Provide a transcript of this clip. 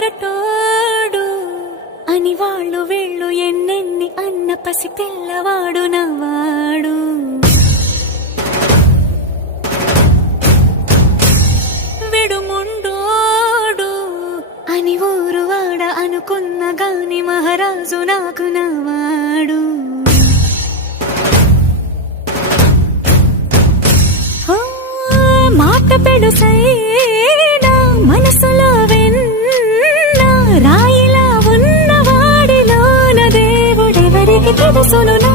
మొరటోడు అని వాళ్ళు వీళ్ళు ఎన్నెన్ని అన్న పసి పిల్లవాడు నవ్వాడు. విడుముండోడు అని ఊరు వాడ అనుకున్న గాని మహారాజు నాకు నవ్వాడు. మాట పెడుసైనా మనసులో వెన్న రాయిలా ఉన్నవాడిలోన దేవుడెవరికి తెలుసును నా